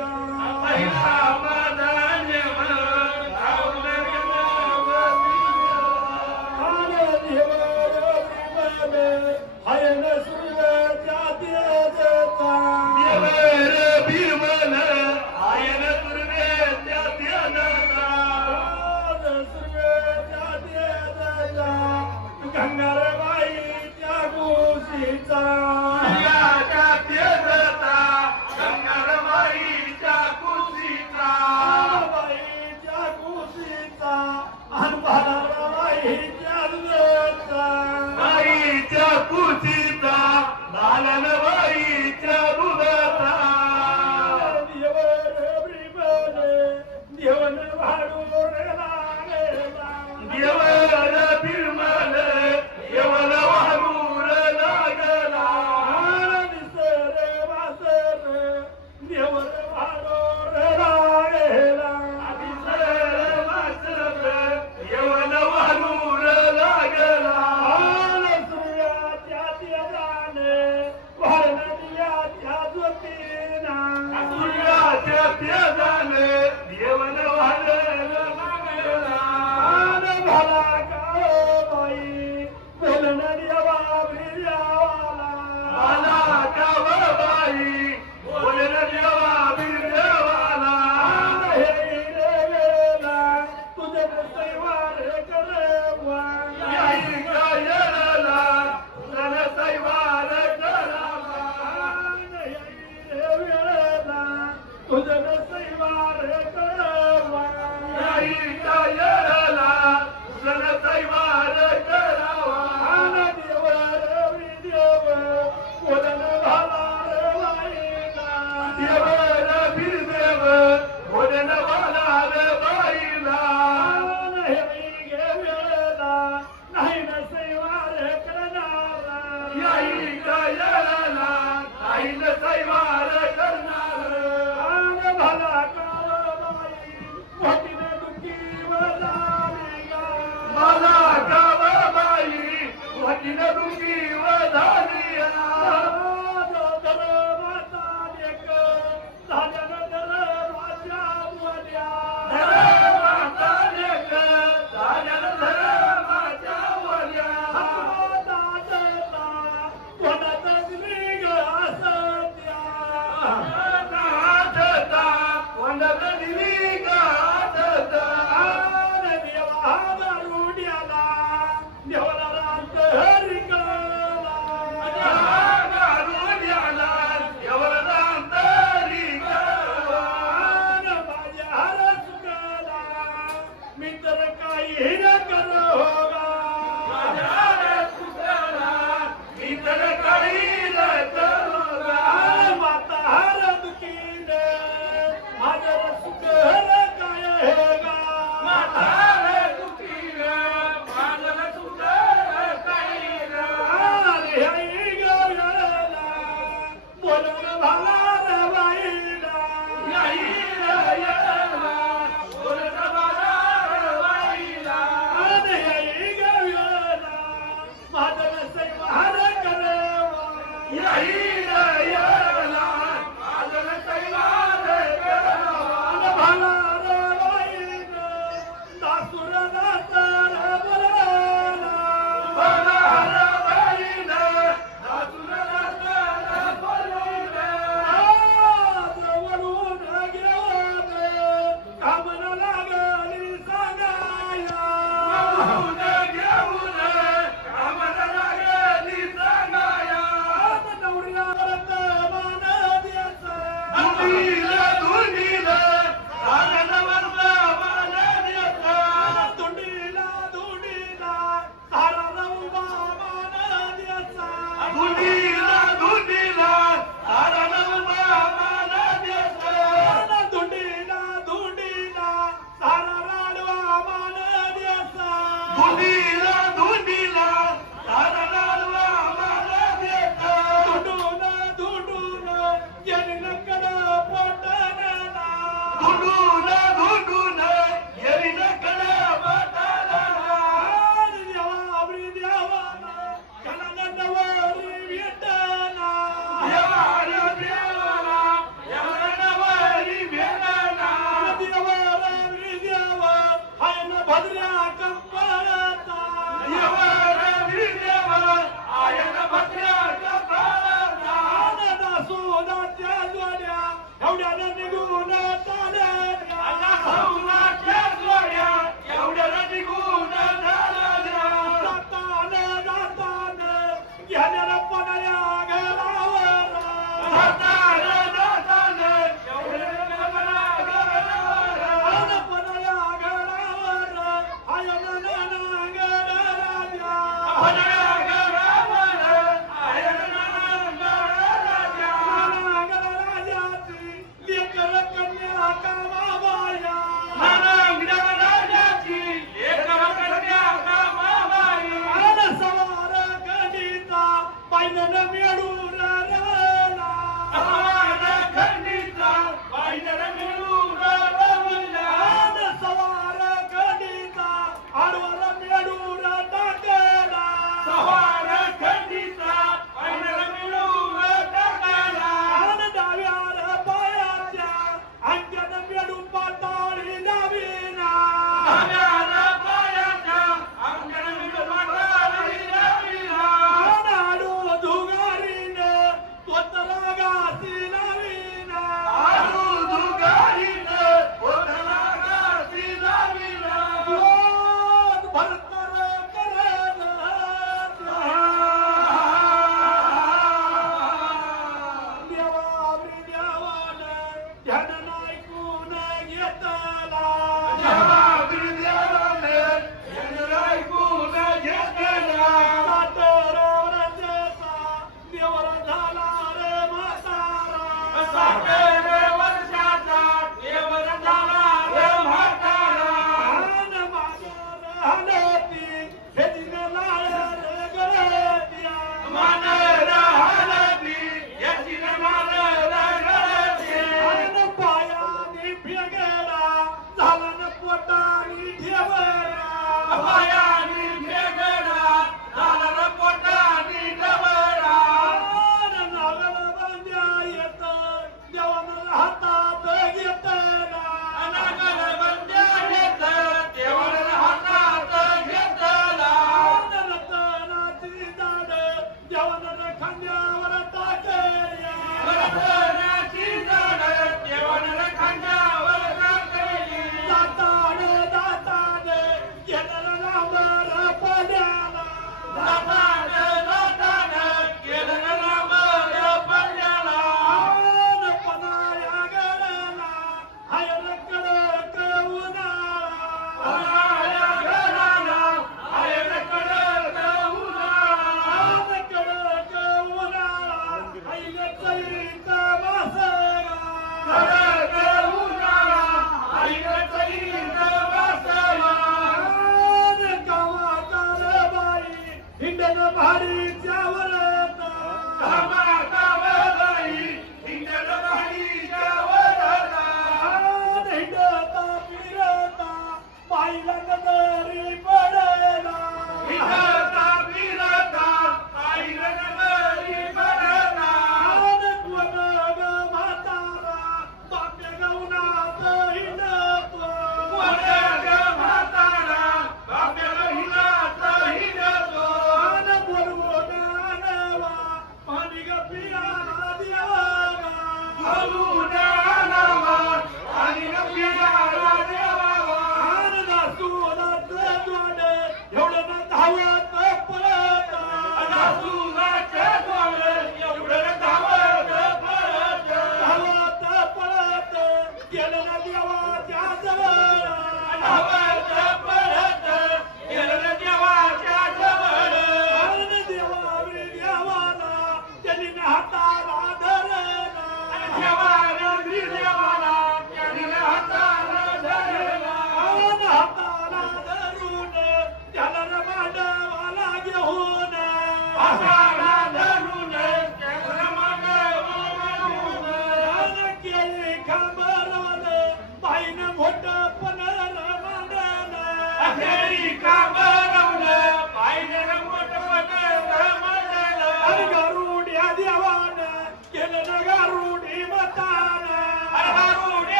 Hallelujah. Pujitha లాలన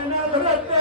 Amen.